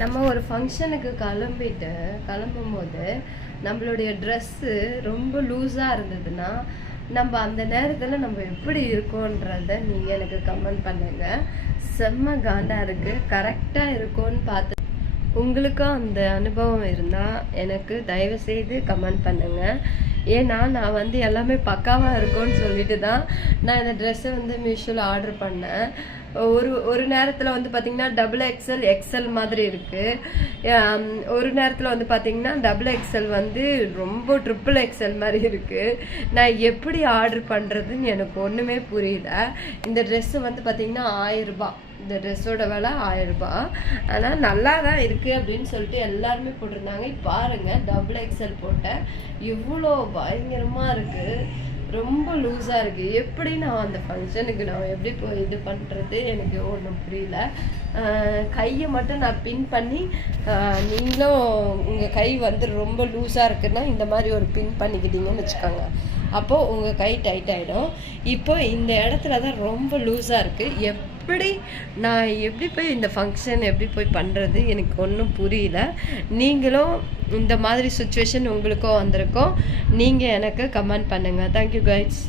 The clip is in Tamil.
நம்ம ஒரு ஃபங்க்ஷனுக்கு கிளம்பும்போது நம்மளுடைய ட்ரெஸ்ஸு ரொம்ப லூஸாக இருந்ததுன்னா நம்ம அந்த நேரத்தில் நம்ம எப்படி இருக்கோன்றத நீங்கள் எனக்கு கமெண்ட் பண்ணுங்கள். செம்ம காண்டாக இருக்குது, கரெக்டாக இருக்கும்னு பார்த்து உங்களுக்கும் அந்த அனுபவம் இருந்தால் எனக்கு தயவுசெய்து கமெண்ட் பண்ணுங்கள். ஏன்னா நான் எல்லாமே பக்காவாக இருக்கும்னு சொல்லிட்டு தான் நான் இந்த ட்ரெஸ்ஸை மீஷோவில் ஆர்டர் பண்ணேன். ஒரு நேரத்தில் பார்த்திங்கன்னா XXL மாதிரி இருக்குது. ஒரு நேரத்தில் பார்த்திங்கன்னா XXL ரொம்ப XXL மாதிரி இருக்குது. நான் எப்படி ஆர்டர் பண்ணுறதுன்னு எனக்கு ஒன்றுமே புரியல. இந்த ட்ரெஸ்ஸு பார்த்திங்கன்னா 1000 ரூபாய். இந்த ட்ரெஸ்ஸோட விலை 1000 ரூபாய். ஆனால் நல்லா தான் இருக்குது அப்படின்னு சொல்லிட்டு எல்லாருமே போட்டிருந்தாங்க. பாருங்கள், XXL போட்டேன், இவ்வளோ பயங்கரமாக இருக்குது, ரொம்ப லூஸாக இருக்குது. எப்படி நான் அந்த ஃபங்க்ஷனுக்கு நான் எப்படி போய் இது பண்ணுறது எனக்கு ஒன்றும் புரியல. கையை மட்டும் நான் பின் பண்ணி, நீங்களும் உங்கள் கை ரொம்ப லூஸாக இருக்குன்னா இந்த மாதிரி ஒரு பின் பண்ணிக்கிட்டீங்கன்னு வச்சுக்கோங்க, அப்போது உங்கள் கை டைட் ஆகிடும். இப்போ இந்த இடத்துல தான் ரொம்ப லூஸாக இருக்குது. நான் எப்படி போய் இந்த ஃபங்க்ஷன் எப்படி போய் பண்ணுறது எனக்கு ஒன்றும் புரியல. நீங்களும் இந்த மாதிரி சுச்சுவேஷன் உங்களுக்கும் வந்திருக்கோம், நீங்கள் எனக்கு கமெண்ட் பண்ணுங்கள். Thank you guys.